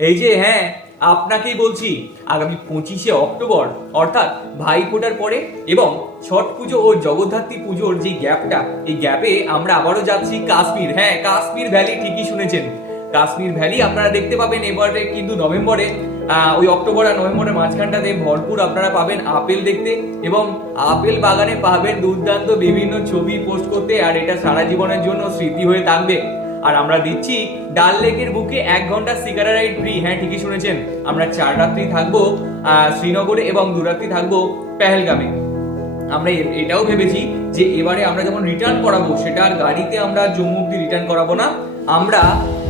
এই যে হ্যাঁ, আপনাকেই বলছি, আগামী 25শে অক্টোবর অর্থাৎ ভাইফোঁটার পরে এবং ছট পুজো ও জগদ্ধাত্রী পুজোর যে গ্যাপটা, এই গ্যাপে আমরা আবারও যাচ্ছি কাশ্মীর। হ্যাঁ, কাশ্মীর ভ্যালি, ঠিকই শুনেছেন, কাশ্মীর ভ্যালি আপনারা দেখতে পাবেন এবারে কিন্তু নভেম্বরে। ওই অক্টোবর আর নভেম্বরের মাঝখানটাতে ভরপুর আপনারা পাবেন আপেল দেখতে, এবং আপেল বাগানে পাবেন দুর্দান্ত বিভিন্ন ছবি পোস্ট করতে, আর এটা সারা জীবনের জন্য স্মৃতি হয়ে থাকবে। আর আমরা দিচ্ছি ডাল লেকের বুকে 1 ঘন্টা সিকারা রাইড ফ্রি। হ্যাঁ, ঠিকই শুনেছেন, আমরা 4 রাত্রি থাকবো শ্রীনগরে এবং 2 রাত্রি থাকবো পেহেলগামে। আমরা এটাও ভেবেছি যে এবারে আমরা যখন রিটার্ন করাবো, সেটা আর গাড়িতে আমরা জম্মু অব্দি রিটার্ন করাবো না, আমরা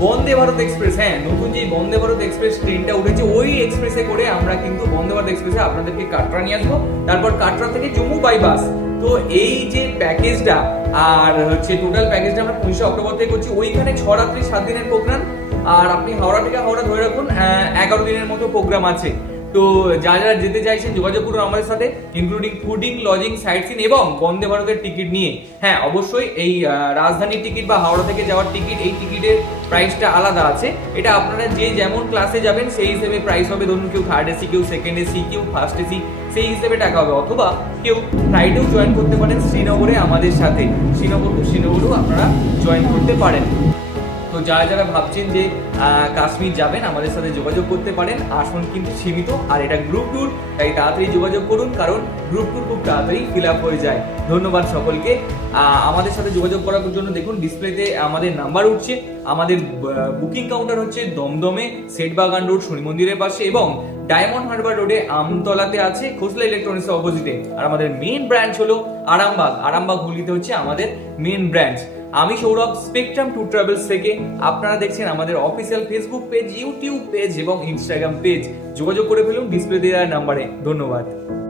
বন্দে ভারত এক্সপ্রেস, হ্যাঁ নতুন যে বন্দে ভারত এক্সপ্রেস ট্রেনটা উঠেছে, ওই এক্সপ্রেসে করে আমরা কিন্তু বন্দে ভারত এক্সপ্রেসে আপনাদেরকে কাটরা নিয়ে আসবো, তারপর কাটরা থেকে জম্মু বাই বাস। তো এই যে প্যাকেজটা আর হচ্ছে টোটাল প্যাকেজটা আমরা 25শে অক্টোবর থেকে করছি। ওইখানে 6 রাত্রি 7 দিনের প্রোগ্রাম, আর আপনি হাওড়া থেকে হাওড়া ধরে রাখুন 11 দিনের মতো প্রোগ্রাম আছে। তো যারা যেতে চাইছেন যোগাযোগ করুন আমাদের সাথে, including fooding, lodging, sightseeing এবং বন্দে ভারতের টিকিট নিয়ে। হ্যাঁ, অবশ্যই এই রাজধানীর টিকিট বা হাওড়া থেকে যাওয়ার টিকিট, এই টিকিটের প্রাইসটা আলাদা আছে। এটা আপনারা যে যেমন ক্লাসে যাবেন সেই হিসেবে প্রাইস হবে। ধরুন কেউ থার্ড এসি, কেউ সেকেন্ড এসি, কেউ ফার্স্ট এসি, সেই হিসেবে টাকা হবে। অথবা কেউ ফ্লাইটেও জয়েন করতে পারেন শ্রীনগরে আমাদের সাথে, শ্রীনগরেও আপনারা জয়েন করতে পারেন। তো যারা যারা ভাবছেন যে কাশ্মীর যাবেন, আমাদের সাথে যোগাযোগ করতে পারেন। আসন কিন্তু সীমিত, আর এটা গ্রুপ ট্যুর, তাই তাড়াতাড়ি যোগাযোগ করুন, কারণ গ্রুপ ট্যুর খুব তাড়াতাড়ি ফিল আপ হয়ে যায়। ধন্যবাদ সকলকে। আমাদের সাথে যোগাযোগ করার জন্য দেখুন ডিসপ্লেতে আমাদের নাম্বার উঠছে। আমাদের বুকিং কাউন্টার হচ্ছে দমদমে সেটবাগান রোড শনি মন্দিরের পাশে, এবং ডায়মন্ড হারবার রোডে আমতলাতে আছে খোসলা ইলেকট্রনিক্স অপোজিটে। আর আমাদের মেইন ব্রাঞ্চ হলো আরামবাগ হুগলিতে হচ্ছে আমাদের মেইন ব্রাঞ্চ। আমি সৌরভ, স্পেকট্রাম ট্যুর ট্রাভেলস থেকে। আপনারা দেখছেন আমাদের official Facebook page, YouTube page এবং ইনস্টাগ্রাম পেজ। যোগাযোগ করে ফেলুন ডিসপ্লে দেওয়া নাম্বারে। ধন্যবাদ।